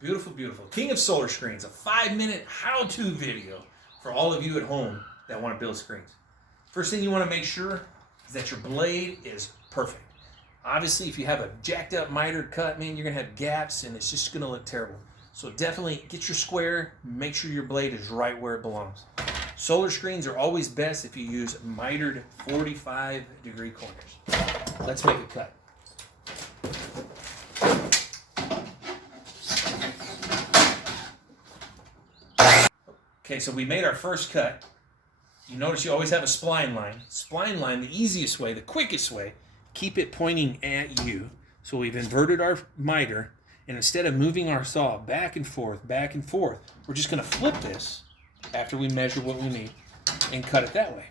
Beautiful, beautiful. King of solar screens, a 5-minute how-to video for all of you at home that want to build screens. First thing you want to make sure is that your blade is perfect. Obviously, if you have a jacked up miter cut, man, you're going to have gaps and it's just going to look terrible. So definitely get your square, make sure your blade is right where it belongs. Solar screens are always best if you use mitered 45-degree corners. Let's make a cut. Okay, so we made our first cut. You notice you always have a spline line. Spline line, the easiest way, the quickest way, keep it pointing at you. So we've inverted our miter, and instead of moving our saw back and forth, we're just going to flip this after we measure what we need and cut it that way.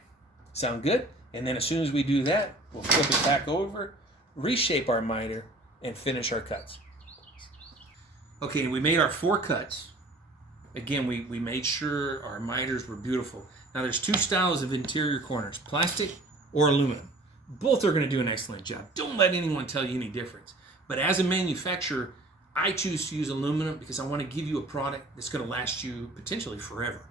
Sound good? And then as soon as we do that, we'll flip it back over, reshape our miter, and finish our cuts. Okay, we made our 4 cuts. Again, we made sure our miters were beautiful. Now there's 2 styles of interior corners, plastic or aluminum. Both are going to do an excellent job. Don't let anyone tell you any difference. But as a manufacturer, I choose to use aluminum because I want to give you a product that's going to last you potentially forever.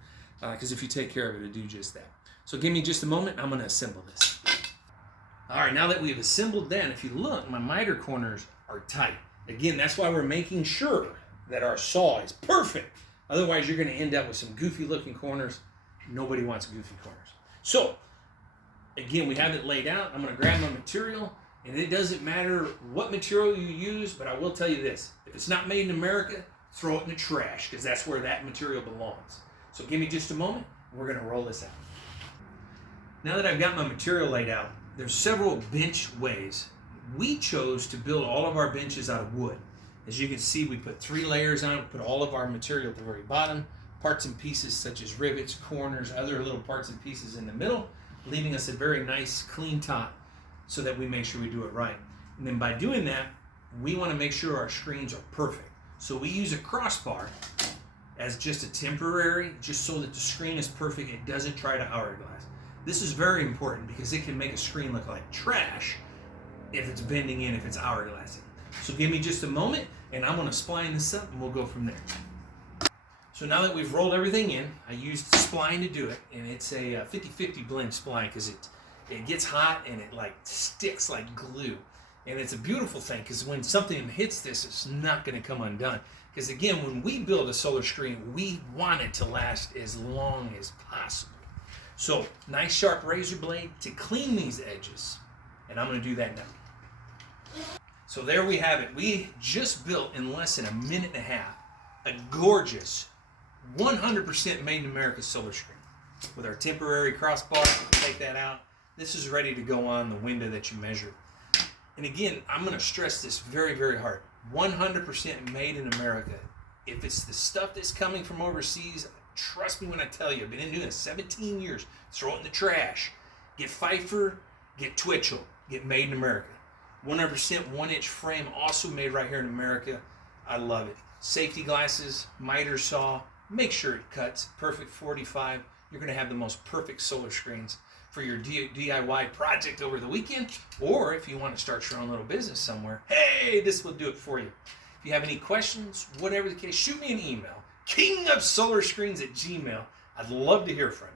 Because if you take care of it, it'll do just that. So give me just a moment, I'm going to assemble this. All right, now that we've assembled that, if you look, my miter corners are tight. Again, that's why we're making sure that our saw is perfect. Otherwise, you're going to end up with some goofy looking corners. Nobody wants goofy corners. So, again, we have it laid out. I'm going to grab my material, and it doesn't matter what material you use, but I will tell you this. If it's not made in America, throw it in the trash, because that's where that material belongs. So give me just a moment, and we're going to roll this out. Now that I've got my material laid out, there's several bench ways. We chose to build all of our benches out of wood. As you can see, we put 3 layers on, we put all of our material at the very bottom, parts and pieces such as rivets, corners, other little parts and pieces in the middle, leaving us a very nice clean top so that we make sure we do it right. And then by doing that, we want to make sure our screens are perfect. So we use a crossbar as just a temporary, just so that the screen is perfect, it doesn't try to hourglass. This is very important because it can make a screen look like trash if it's bending in, if it's hourglassing. So give me just a moment, and I'm going to spline this up, and we'll go from there. So now that we've rolled everything in, I used the spline to do it, and it's a 50-50 blend spline because it gets hot and it like sticks like glue. And it's a beautiful thing because when something hits this, it's not going to come undone. Because again, when we build a solar screen, we want it to last as long as possible. So nice sharp razor blade to clean these edges, and I'm going to do that now. So there we have it. We just built in less than a minute and a half a gorgeous 100% made in America solar screen. With our temporary crossbar, take that out. This is ready to go on the window that you measured. And again, I'm going to stress this very, very hard. 100% made in America. If it's the stuff that's coming from overseas, trust me when I tell you, I've been in doing this 17 years. Throw it in the trash. Get Pfeiffer, get Twitchell, get made in America. 100% 1-inch frame, also made right here in America. I love it. Safety glasses, miter saw, make sure it cuts. Perfect 45. You're going to have the most perfect solar screens for your DIY project over the weekend, or if you want to start your own little business somewhere, hey, this will do it for you. If you have any questions, whatever the case, shoot me an email, kingofsolarscreens@gmail.com. I'd love to hear from you.